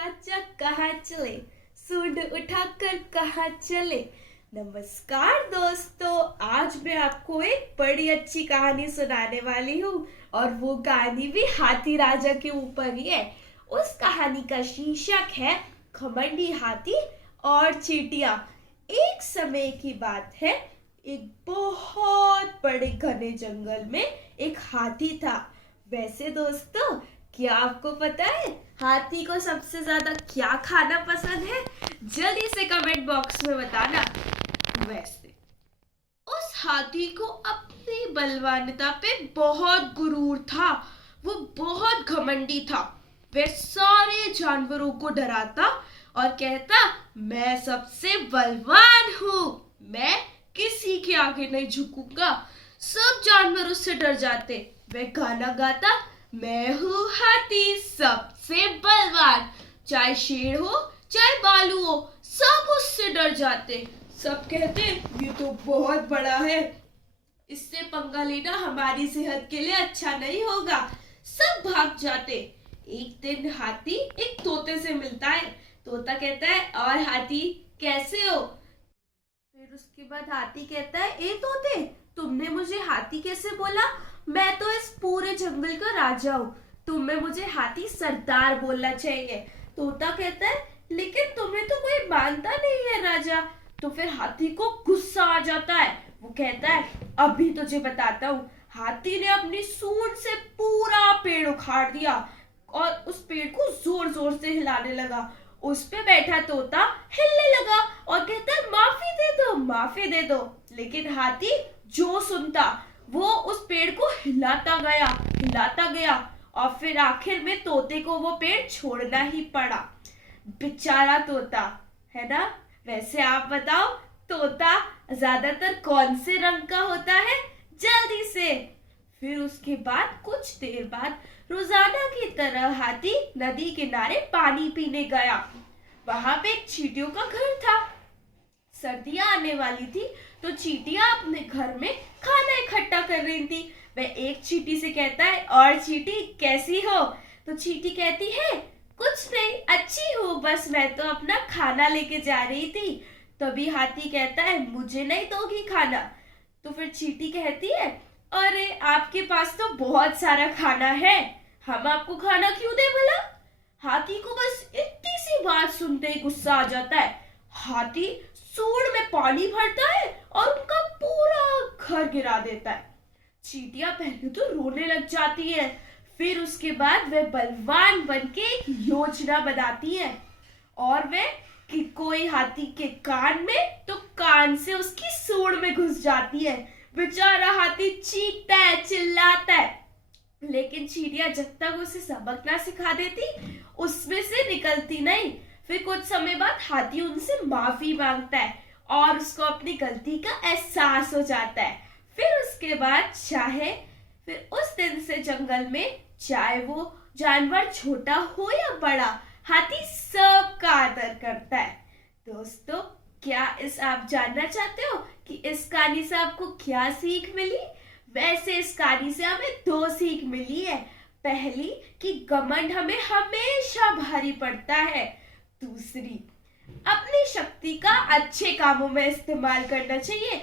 चाचा कहाँ चले, सूंड उठाकर कहाँ चले। नमस्कार दोस्तों, आज मैं आपको एक बड़ी अच्छी कहानी सुनाने वाली हूँ और वो कहानी भी हाथी राजा के ऊपर ही है। उस कहानी का शीर्षक है घमंडी हाथी और चींटियां। एक समय की बात है, एक बहुत बड़े घने जंगल में एक हाथी था। वैसे दोस्तों, क्या आपको पता है हाथी को सबसे ज्यादा क्या खाना पसंद है? जल्दी से कमेंट बॉक्स में बताना। वैसे उस हाथी को अपनी बलवानता पे बहुत गुरूर था। वो बहुत घमंडी था। वह सारे जानवरों को डराता और कहता, मैं सबसे बलवान हूँ, मैं किसी के आगे नहीं झुकूंगा। सब जानवर उससे डर जाते। वह गाना गाता, मैं हूँ हाथी सबसे बलवान, चाहे शेर हो चाहे भालू हो, सब उससे डर जाते। सब कहते, ये तो बहुत बड़ा है, इससे पंगा लेना हमारी सेहत के लिए अच्छा नहीं होगा। सब भाग जाते। एक दिन हाथी एक तोते से मिलता है। तोता कहता है, और हाथी कैसे हो? फिर उसके बाद हाथी कहता है, ए तोते, तुमने मुझे हाथी कैसे बोला? मैं तो इस पूरे जंगल का राजा हूँ, तुम्हें मुझे हाथी सरदार बोलना चाहिए। तोता कहता है, लेकिन तुम्हें तो कोई मानता नहीं है राजा। तो फिर हाथी को गुस्सा आ जाता है। वो कहता है, अभी तुझे बताता हूँ। हाथी ने अपनी सूंड से पूरा पेड़ उखाड़ दिया और उस पेड़ को जोर जोर से हिलाने लगा। उस पे बैठा तोता हिलने लगा और कहता है, माफी दे दो, माफी दे दो। लेकिन हाथी जो सुनता वो उस पेड़ को हिलाता गया और फिर आखिर में तोते को वो पेड़ छोड़ना ही पड़ा। बेचारा तोता, है ना? वैसे आप बताओ, तोता ज्यादातर कौन से रंग का होता है? जल्दी से। फिर उसके बाद कुछ देर बाद रोजाना की तरह हाथी नदी किनारे पानी पीने गया। वहां पे एक चींटियों का घर था। सर्दियां आने वाली थी तो चींटियां अपने घर में खाना इकट्ठा कर रही थी। वह एक चींटी से कहता है, और चींटी कैसी हो? तो चींटी कहती है, कुछ नहीं, अच्छी हूँ, बस मैं तो अपना खाना लेके जा रही थी। तभी हाथी कहता है, मुझे नहीं दोगी खाना? तो फिर चींटी कहती है, अरे आपके पास तो बहुत सारा खाना है, हम आपको खाना क्यों दे भला? हाथी को बस इतनी सी बात सुनते ही गुस्सा आ जाता है। हाथी सूंड में पानी भरता है और उनका पूरा घर गिरा देता है। चींटियां पहले तो रोने लग जाती है, फिर उसके बाद वह बलवान बनके एक योजना बनाती है और वह कि कोई हाथी के कान में तो कान से उसकी सूंड में घुस जाती है। बेचारा हाथी चीखता है, चिल्लाता है, लेकिन चींटियां जब तक उसे सबक ना सिखा देती उसमें से निकलती नहीं। फिर कुछ समय बाद हाथी उनसे माफी मांगता है और उसको अपनी गलती का एहसास हो जाता है। फिर उसके बाद फिर उस दिन से जंगल में चाहे वो जानवर छोटा हो या बड़ा, हाथी सबका आदर करता है। दोस्तों, क्या आप जानना चाहते हो कि इस कहानी से आपको क्या सीख मिली? वैसे इस कहानी से हमें दो सीख मिली है। पहली कि घमंड हमें हमेशा भारी पड़ता है। दूसरी, अपनी शक्ति का अच्छे कामों में इस्तेमाल करना चाहिए,